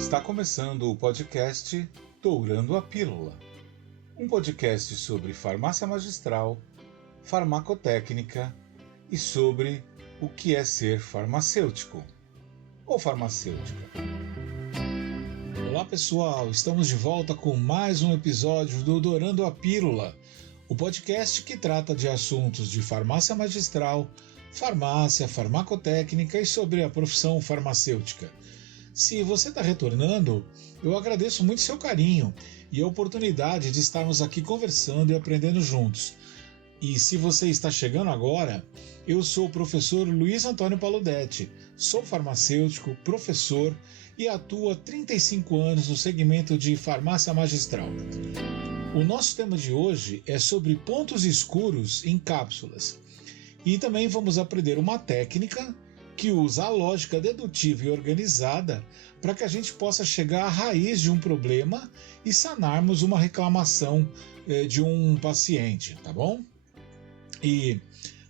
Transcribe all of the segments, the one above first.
Está começando o podcast Dourando a Pílula, um podcast sobre farmácia magistral, farmacotécnica e sobre o que é ser farmacêutico ou farmacêutica. Olá pessoal, estamos de volta com mais um episódio do Dourando a Pílula, o podcast que trata de assuntos de farmácia magistral, farmácia, farmacotécnica e sobre a profissão farmacêutica. Se você está retornando, eu agradeço muito seu carinho e a oportunidade de estarmos aqui conversando e aprendendo juntos. E se você está chegando agora, eu sou o professor Luiz Antônio Paludetti, sou farmacêutico, professor e atuo há 35 anos no segmento de farmácia magistral. O nosso tema de hoje é sobre pontos escuros em cápsulas. E também vamos aprender uma técnica que usa a lógica dedutiva e organizada para que a gente possa chegar à raiz de um problema e sanarmos uma reclamação de um paciente, tá bom? E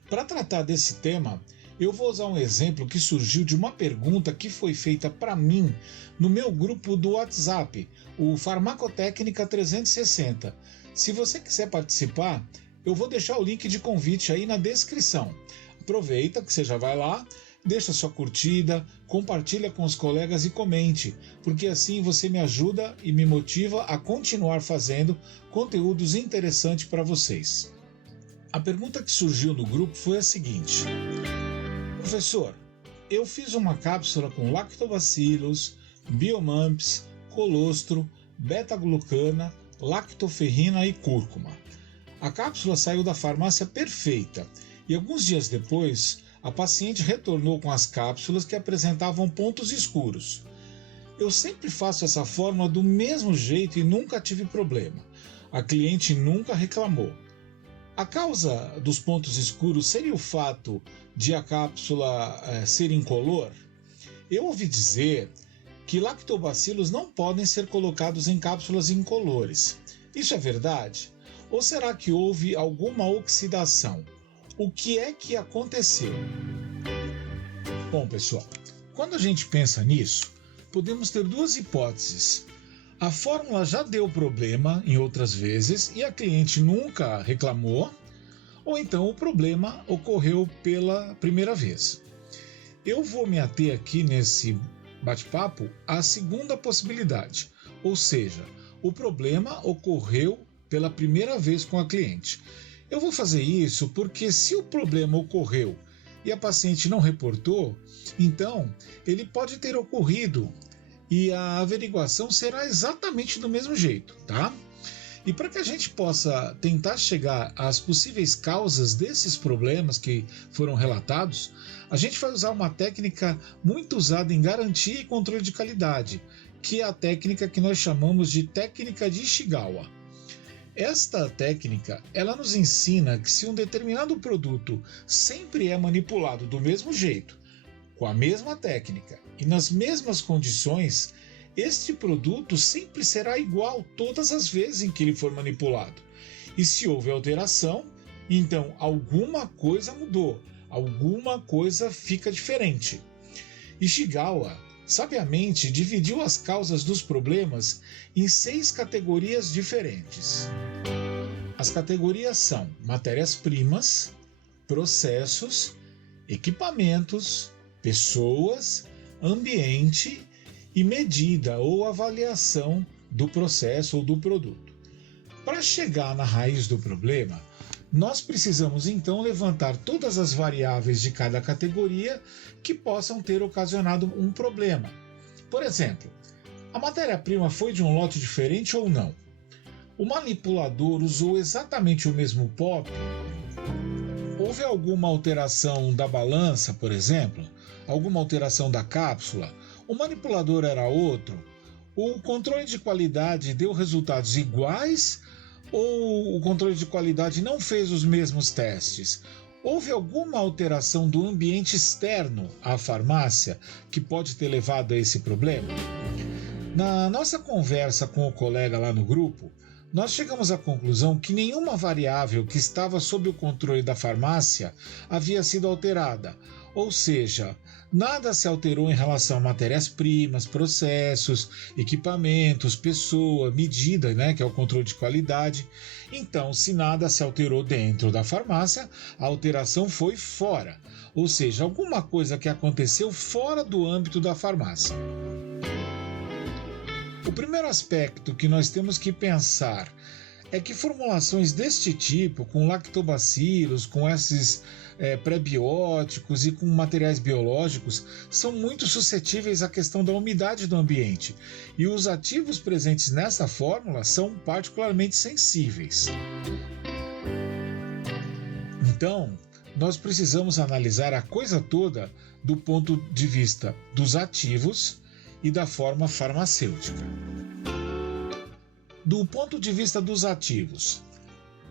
para tratar desse tema, eu vou usar um exemplo que surgiu de uma pergunta que foi feita para mim no meu grupo do WhatsApp, o Farmacotécnica 360. Se você quiser participar, eu vou deixar o link de convite aí na descrição. Aproveita que você já vai lá, deixa sua curtida, compartilha com os colegas e comente, porque assim você me ajuda e me motiva a continuar fazendo conteúdos interessantes para vocês. A pergunta que surgiu no grupo foi a seguinte: professor, eu fiz uma cápsula com lactobacillus, biomumps, colostro, beta-glucana, lactoferrina e cúrcuma. A cápsula saiu da farmácia perfeita e alguns dias depois a paciente retornou com as cápsulas que apresentavam pontos escuros. Eu sempre faço essa fórmula do mesmo jeito e nunca tive problema. A cliente nunca reclamou. A causa dos pontos escuros seria o fato de a cápsula ser incolor? Eu ouvi dizer que lactobacilos não podem ser colocados em cápsulas incolores. Isso é verdade? Ou será que houve alguma oxidação? O que é que aconteceu? Bom, pessoal, quando a gente pensa nisso, podemos ter duas hipóteses. A fórmula já deu problema em outras vezes e a cliente nunca reclamou, ou então o problema ocorreu pela primeira vez. Eu vou me ater aqui nesse bate-papo à segunda possibilidade, ou seja, o problema ocorreu pela primeira vez com a cliente. Eu vou fazer isso porque se o problema ocorreu e a paciente não reportou, então ele pode ter ocorrido e a averiguação será exatamente do mesmo jeito, tá? E para que a gente possa tentar chegar às possíveis causas desses problemas que foram relatados, a gente vai usar uma técnica muito usada em garantia e controle de qualidade, que é a técnica que nós chamamos de técnica de Ishikawa. Esta técnica, ela nos ensina que se um determinado produto sempre é manipulado do mesmo jeito, com a mesma técnica e nas mesmas condições, este produto sempre será igual todas as vezes em que ele for manipulado. E se houve alteração, então alguma coisa mudou, alguma coisa fica diferente. Ishikawa sabiamente dividiu as causas dos problemas em 6 categorias diferentes. As categorias são matérias-primas, processos, equipamentos, pessoas, ambiente e medida ou avaliação do processo ou do produto. Para chegar na raiz do problema, nós precisamos então levantar todas as variáveis de cada categoria que possam ter ocasionado um problema. Por exemplo, a matéria-prima foi de um lote diferente ou não? O manipulador usou exatamente o mesmo pó? Houve alguma alteração da balança, por exemplo? Alguma alteração da cápsula? O manipulador era outro? O controle de qualidade deu resultados iguais? Ou o controle de qualidade não fez os mesmos testes? Houve alguma alteração do ambiente externo à farmácia que pode ter levado a esse problema? Na nossa conversa com o colega lá no grupo, nós chegamos à conclusão que nenhuma variável que estava sob o controle da farmácia havia sido alterada, ou seja, Nada se alterou em relação a matérias-primas, processos, equipamentos, pessoa, medida, né, que é o controle de qualidade. Então, se nada se alterou dentro da farmácia, a alteração foi fora, ou seja, alguma coisa que aconteceu fora do âmbito da farmácia. O primeiro aspecto que nós temos que pensar é que formulações deste tipo, com lactobacilos, com esses prebióticos e com materiais biológicos, são muito suscetíveis à questão da umidade do ambiente, e os ativos presentes nessa fórmula são particularmente sensíveis. Então, nós precisamos analisar a coisa toda do ponto de vista dos ativos e da forma farmacêutica. Do ponto de vista dos ativos,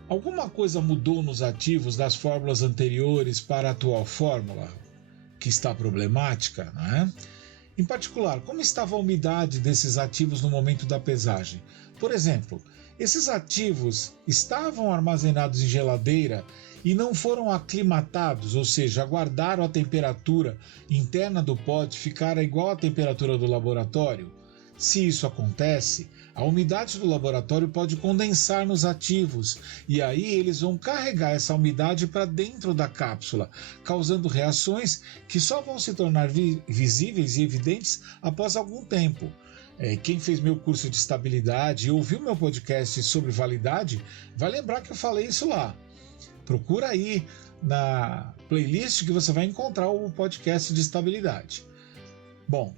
alguma coisa mudou nos ativos das fórmulas anteriores para a atual fórmula, que está problemática, né? Em particular, como estava a umidade desses ativos no momento da pesagem? Por exemplo, esses ativos estavam armazenados em geladeira e não foram aclimatados, ou seja, aguardaram a temperatura interna do pote ficar igual à temperatura do laboratório? Se isso acontece, a umidade do laboratório pode condensar nos ativos e aí eles vão carregar essa umidade para dentro da cápsula, causando reações que só vão se tornar visíveis e evidentes após algum tempo. Quem fez meu curso de estabilidade e ouviu meu podcast sobre validade vai lembrar que eu falei isso lá. Procura aí na playlist que você vai encontrar o podcast de estabilidade. Bom,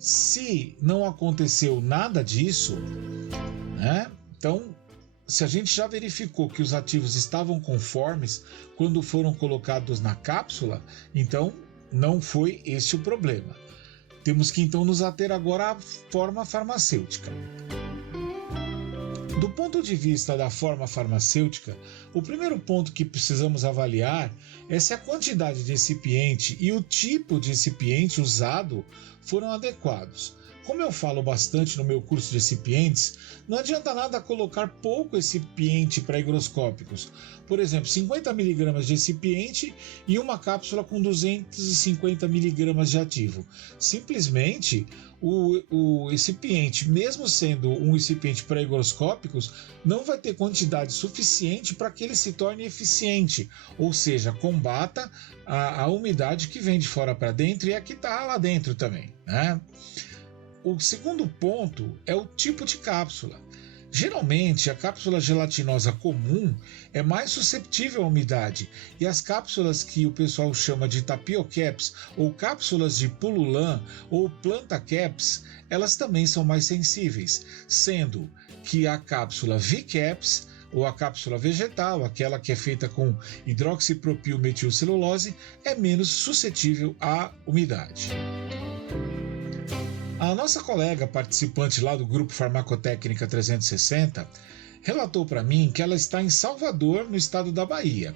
se não aconteceu nada disso, né? Então, se a gente já verificou que os ativos estavam conformes quando foram colocados na cápsula, então não foi este o problema. Temos que então nos ater agora à forma farmacêutica. Do ponto de vista da forma farmacêutica, o primeiro ponto que precisamos avaliar é se a quantidade de excipiente e o tipo de excipiente usado foram adequados. Como eu falo bastante no meu curso de excipientes, não adianta nada colocar pouco excipiente para higroscópicos. Por exemplo, 50 mg de excipiente e uma cápsula com 250 mg de ativo. Simplesmente, o excipiente, mesmo sendo um excipiente para higroscópicos, não vai ter quantidade suficiente para que ele se torne eficiente, ou seja, combata a umidade que vem de fora para dentro e a que está lá dentro também, né? O segundo ponto é o tipo de cápsula. Geralmente, a cápsula gelatinosa comum é mais susceptível à umidade e as cápsulas que o pessoal chama de tapiocaps ou cápsulas de pululã ou planta caps, elas também são mais sensíveis, sendo que a cápsula V-caps ou a cápsula vegetal, aquela que é feita com hidroxipropilmetilcelulose, é menos suscetível à umidade. A nossa colega participante lá do Grupo Farmacotécnica 360 relatou para mim que ela está em Salvador, no estado da Bahia.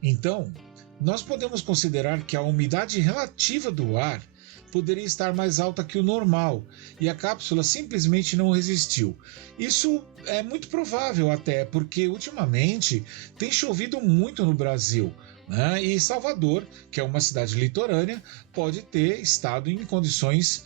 Então, nós podemos considerar que a umidade relativa do ar poderia estar mais alta que o normal e a cápsula simplesmente não resistiu. Isso é muito provável até, porque ultimamente tem chovido muito no Brasil, né? E Salvador, que é uma cidade litorânea, pode ter estado em condições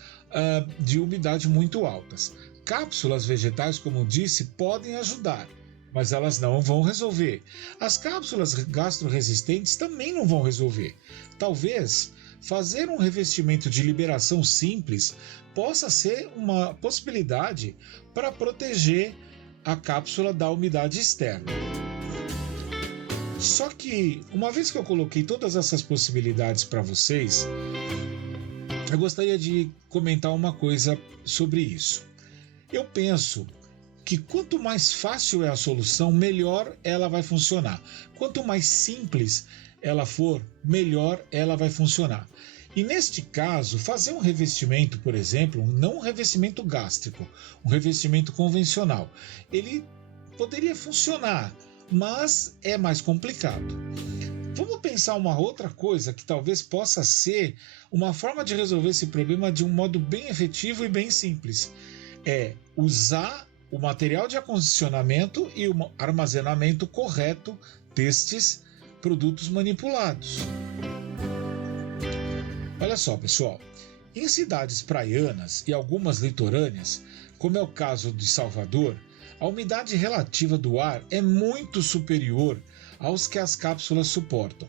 de umidade muito altas. Cápsulas vegetais, como disse, podem ajudar, mas elas não vão resolver. As cápsulas gastroresistentes também não vão resolver. Talvez fazer um revestimento de liberação simples possa ser uma possibilidade para proteger a cápsula da umidade externa. Só que, uma vez que eu coloquei todas essas possibilidades para vocês, eu gostaria de comentar uma coisa sobre isso. Eu penso que quanto mais fácil é a solução, melhor ela vai funcionar. Quanto mais simples ela for, melhor ela vai funcionar. E neste caso, fazer um revestimento, por exemplo, não um revestimento gástrico, um revestimento convencional, ele poderia funcionar, mas é mais complicado. Vamos pensar uma outra coisa que talvez possa ser uma forma de resolver esse problema de um modo bem efetivo e bem simples. É usar o material de acondicionamento e o armazenamento correto destes produtos manipulados. Olha só, pessoal, em cidades praianas e algumas litorâneas, como é o caso de Salvador, a umidade relativa do ar é muito superior aos que as cápsulas suportam.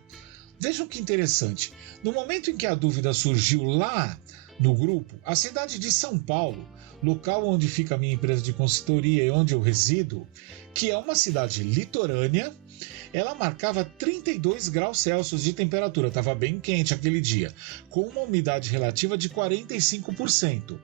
Vejam que interessante, no momento em que a dúvida surgiu lá no grupo, a cidade de São Paulo, local onde fica a minha empresa de consultoria e onde eu resido, que é uma cidade litorânea, ela marcava 32 graus Celsius de temperatura, estava bem quente aquele dia, com uma umidade relativa de 45%.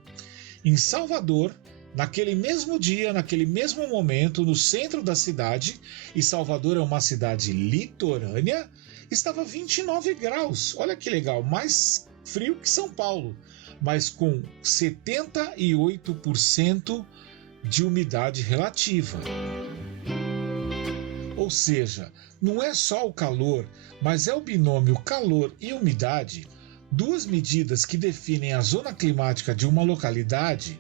Em Salvador, naquele mesmo dia, naquele mesmo momento, no centro da cidade, e Salvador é uma cidade litorânea, estava 29 graus. Olha que legal, mais frio que São Paulo, mas com 78% de umidade relativa. Ou seja, não é só o calor, mas é o binômio calor e umidade, duas medidas que definem a zona climática de uma localidade,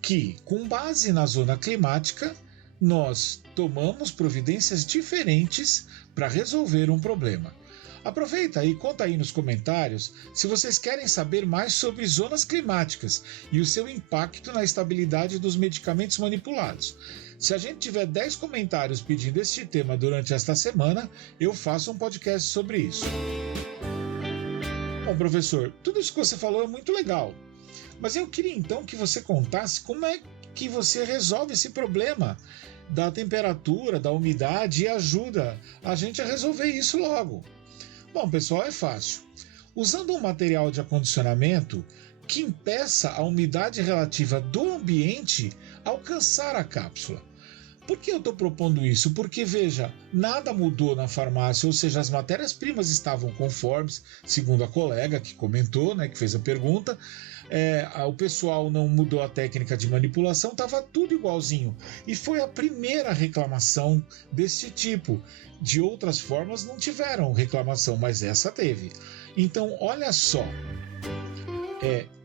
que, com base na zona climática, nós tomamos providências diferentes para resolver um problema. Aproveita e conta aí nos comentários se vocês querem saber mais sobre zonas climáticas e o seu impacto na estabilidade dos medicamentos manipulados. Se a gente tiver 10 comentários pedindo este tema durante esta semana, eu faço um podcast sobre isso. Bom, professor, tudo isso que você falou é muito legal, mas eu queria então que você contasse como é que você resolve esse problema da temperatura, da umidade e ajuda a gente a resolver isso logo. Bom, pessoal, é fácil. Usando um material de acondicionamento que impeça a umidade relativa do ambiente alcançar a cápsula. Por que eu estou propondo isso? Porque, veja, nada mudou na farmácia, ou seja, as matérias-primas estavam conformes, segundo a colega que comentou, né, que fez a pergunta. O pessoal não mudou a técnica de manipulação, estava tudo igualzinho. E foi a primeira reclamação desse tipo. De outras formas não tiveram reclamação, mas essa teve. Então, olha só,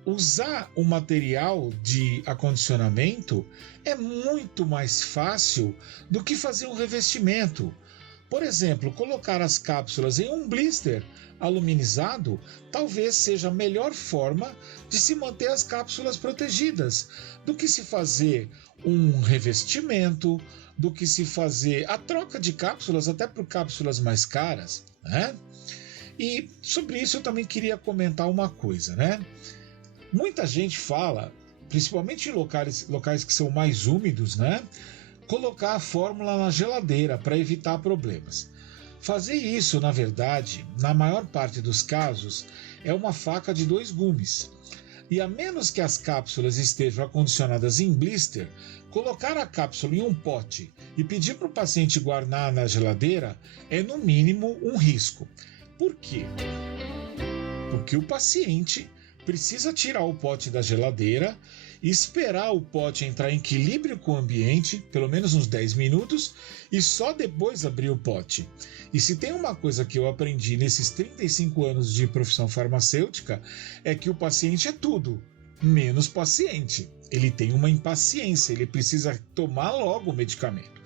usar o material de acondicionamento é muito mais fácil do que fazer um revestimento. Por exemplo, colocar as cápsulas em um blister aluminizado talvez seja a melhor forma de se manter as cápsulas protegidas do que se fazer um revestimento, do que se fazer a troca de cápsulas até por cápsulas mais caras, né? E sobre isso eu também queria comentar uma coisa, né? Muita gente fala, principalmente em locais que são mais úmidos, né? Colocar a fórmula na geladeira para evitar problemas. Fazer isso, na verdade, na maior parte dos casos, é uma faca de dois gumes. E a menos que as cápsulas estejam acondicionadas em blister, colocar a cápsula em um pote e pedir para o paciente guardar na geladeira é, no mínimo, um risco. Por quê? Porque o paciente precisa tirar o pote da geladeira, esperar o pote entrar em equilíbrio com o ambiente, pelo menos uns 10 minutos, e só depois abrir o pote. E se tem uma coisa que eu aprendi nesses 35 anos de profissão farmacêutica, é que o paciente é tudo, menos paciente. Ele tem uma impaciência, ele precisa tomar logo o medicamento.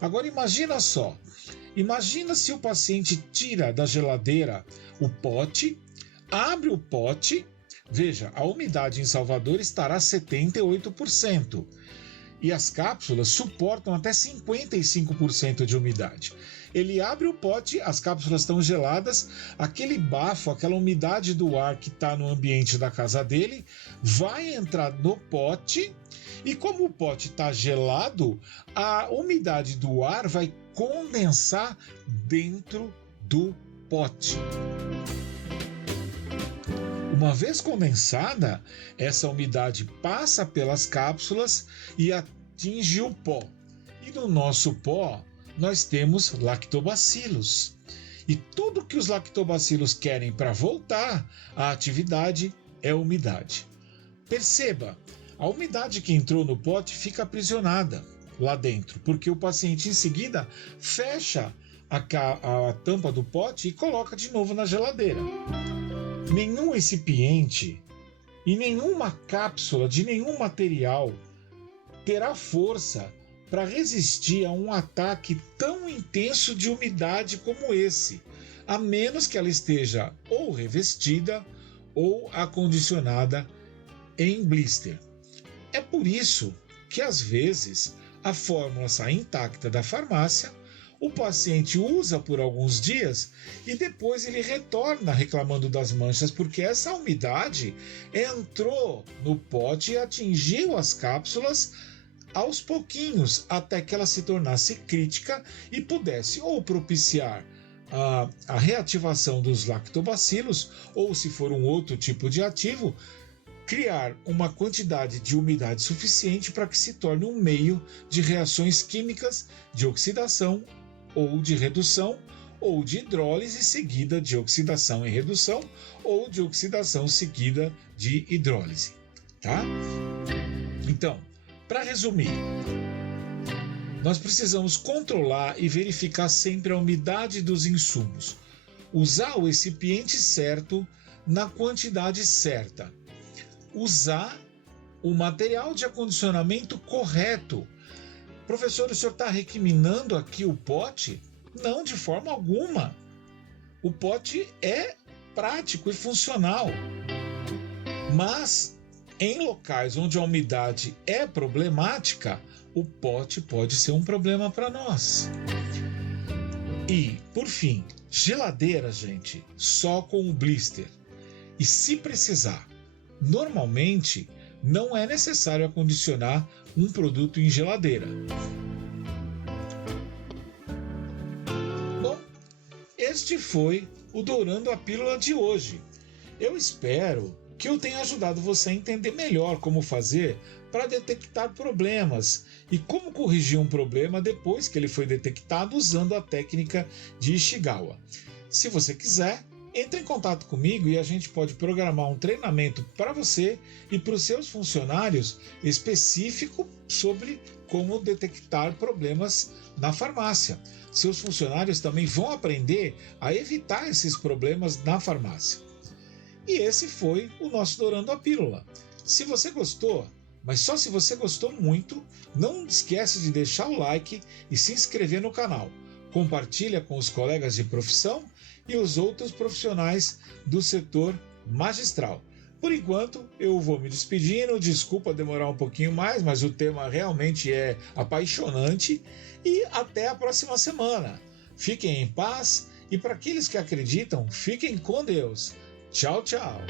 Agora imagina só, imagina se o paciente tira da geladeira o pote, abre o pote. Veja, a umidade em Salvador estará 78% e as cápsulas suportam até 55% de umidade. Ele abre o pote, as cápsulas estão geladas, aquele bafo, aquela umidade do ar que está no ambiente da casa dele vai entrar no pote e como o pote está gelado, a umidade do ar vai condensar dentro do pote. Uma vez condensada, essa umidade passa pelas cápsulas e atinge o pó. E no nosso pó, nós temos lactobacilos. E tudo que os lactobacilos querem para voltar à atividade é umidade. Perceba, a umidade que entrou no pote fica aprisionada lá dentro, porque o paciente em seguida fecha a tampa do pote e coloca de novo na geladeira. Nenhum recipiente e nenhuma cápsula de nenhum material terá força para resistir a um ataque tão intenso de umidade como esse, a menos que ela esteja ou revestida ou acondicionada em blister. É por isso que às vezes a fórmula sai intacta da farmácia, o paciente usa por alguns dias e depois ele retorna reclamando das manchas porque essa umidade entrou no pote e atingiu as cápsulas aos pouquinhos até que ela se tornasse crítica e pudesse ou propiciar a reativação dos lactobacilos ou, se for um outro tipo de ativo, criar uma quantidade de umidade suficiente para que se torne um meio de reações químicas de oxidação ou de redução, ou de hidrólise seguida de oxidação e redução, ou de oxidação seguida de hidrólise, tá? Então, para resumir, nós precisamos controlar e verificar sempre a umidade dos insumos, usar o recipiente certo na quantidade certa, usar o material de acondicionamento correto. Professor, o senhor está recriminando aqui o pote? Não, de forma alguma. O pote é prático e funcional. Mas em locais onde a umidade é problemática, o pote pode ser um problema para nós. E, por fim, geladeira, gente, só com o blister. E se precisar, normalmente não é necessário acondicionar um produto em geladeira. Bom, este foi o Dourando a Pílula de hoje. Eu espero que eu tenha ajudado você a entender melhor como fazer para detectar problemas e como corrigir um problema depois que ele foi detectado usando a técnica de Ishigawa. Se você quiser, entre em contato comigo e a gente pode programar um treinamento para você e para os seus funcionários específico sobre como detectar problemas na farmácia. Seus funcionários também vão aprender a evitar esses problemas na farmácia. E esse foi o nosso Dourando a Pílula. Se você gostou, mas só se você gostou muito, não esquece de deixar o like e se inscrever no canal. Compartilha com os colegas de profissão e os outros profissionais do setor magistral. Por enquanto, eu vou me despedindo, desculpa demorar um pouquinho mais, mas o tema realmente é apaixonante e até a próxima semana. Fiquem em paz e para aqueles que acreditam, fiquem com Deus. Tchau, tchau.